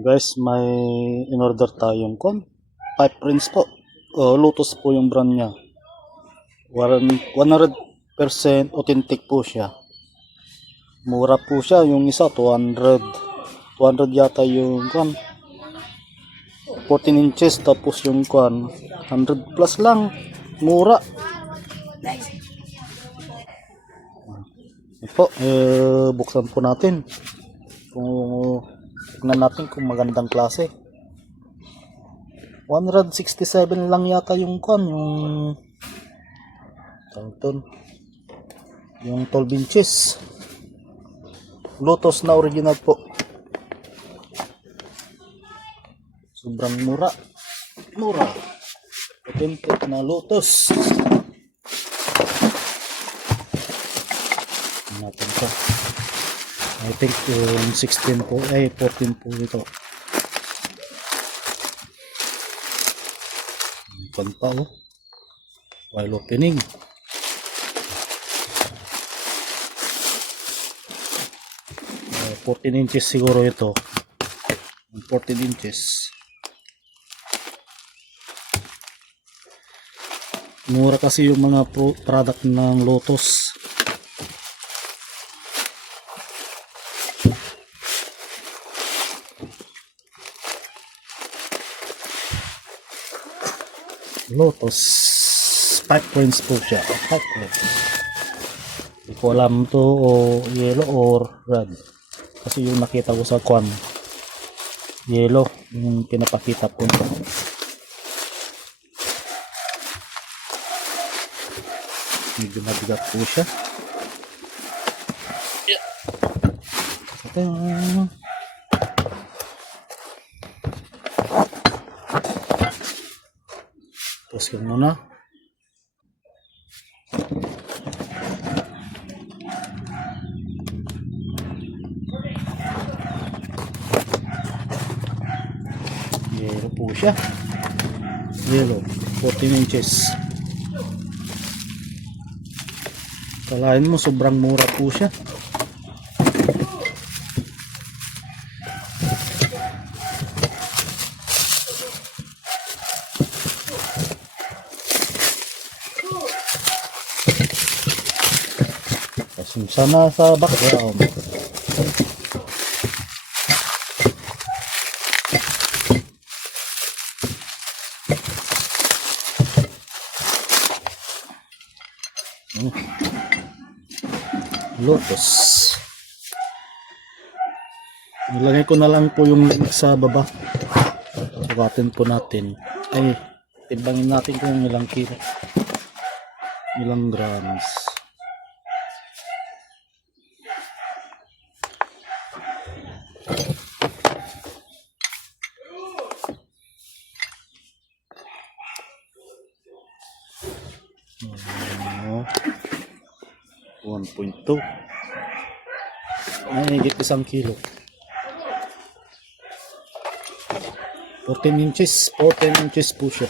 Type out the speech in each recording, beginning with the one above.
Guys, may in-order tayong pipe rinse po. Lotus po yung brand niya. 100% authentic po siya. Mura po siya. Yung isa 200. 200 yata yung 14 inches, tapos yung 100 plus lang. Mura. Ito, buksan po natin. Tignan natin kung magandang klase. 167 lang yata yung yung 12 inches. Lotus na original po. Sobrang mura. Authentic na Lotus. Natin to. I think yung 16 po, 14 po ito. Pa while opening. 14 inches siguro ito. 14 inches. Mura kasi yung mga product ng Lotus. Lotus pipe rinse po siya. Pipe rinse. Hindi ko alam to o yellow or red. Kasi yung nakita ko sa yellow yung pinapakita po ito. Medyo mabigat po siya. Ito. Tapos muna. Yellow po siya. Yellow. 14 inches. Kalahin mo sobrang mura po siya. Sana sa background. Lotus. Nilagay ko na lang po yung link sa baba. Sukatin po natin. Ay, timbangin natin kung ilang kilo. Ilang grams. Oh, 1.2. Ay, higit 1 kilo. 14 inches po siya.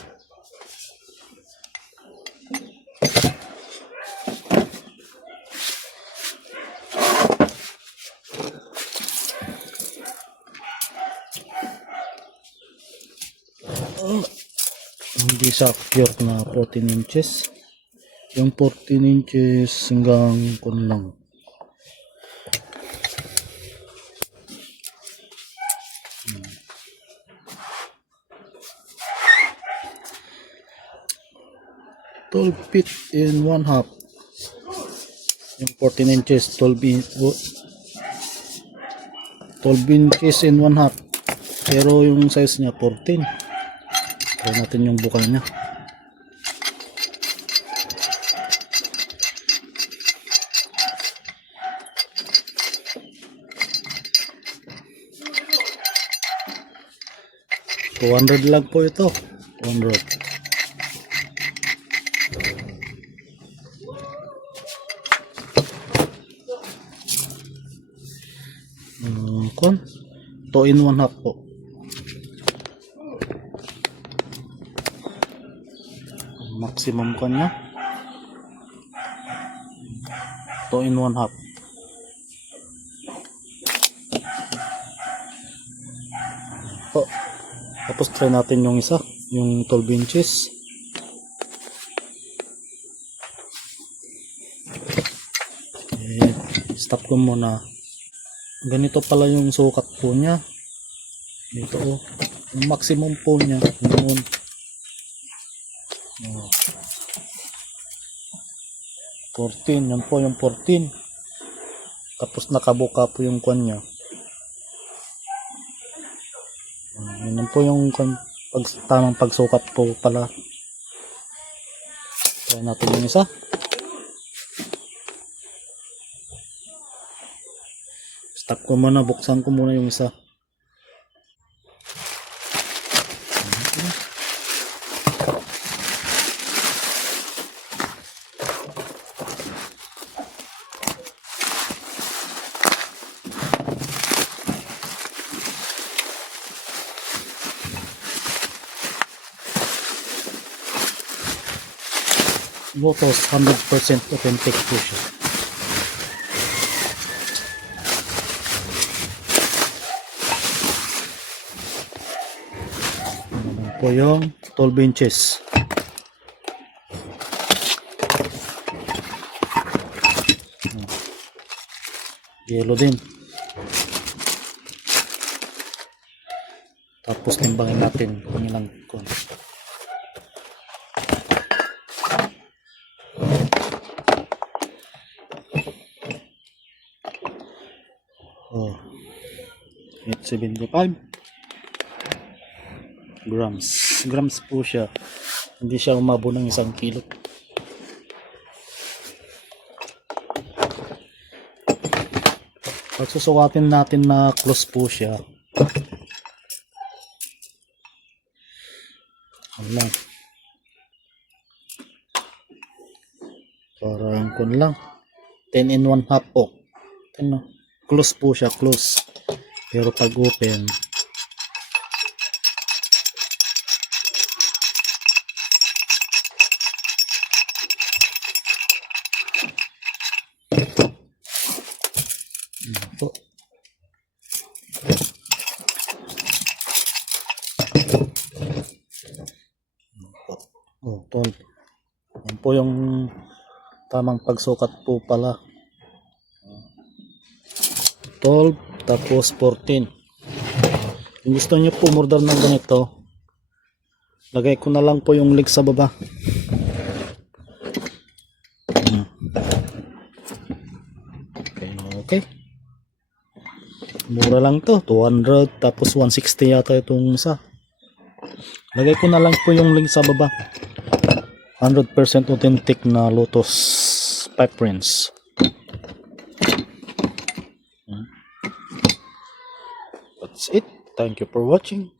Hindi sa pure na 14 inches. Yung 14 inches hanggang lang. $12 feet in 1/2. Yung 14 inches 12 inches in 1/2. Pero yung size niya 14. Try natin yung bukal niya. $200 lang po ito. 200. To in 1/2 po. Maximum niya. To in 1/2. po. Tapos try natin yung isa, yung 12 inches. Stop ko muna. Ganito pala yung sukat po niya. Dito oh. Yung maximum po niya. Noon. Oh. 14. Yan po yung 14. Tapos nakabuka po yung kwan niya. Yan po yung tamang pagsukat po pala. Try natin yung isa. Stop ko muna, buksan ko muna yung isa. Lotus 100% authentic po siya. Ano po yung 12 inches. Yellow din. Tapos timbangin natin kung ilang kung. Oh, 875 grams po siya. Hindi siya umabot ng 1 kilo. Pag susukatin natin na close po siya, ano lang, parang kun lang 10 and 1 half po. Ano, close po siya, close. Pero pag open, po. Oh, 12. Yan po yung tamang pagsukat po pala. 12 tapos 14. Kung gusto niyo po umorder ng ganito, lagay ko na lang po yung link sa baba. Okay. Mura lang to, 200 tapos 160 yata itong isa. Lagay ko na lang po yung link sa baba. 100% authentic na Lotus pipe prints. That's it. Thank you for watching.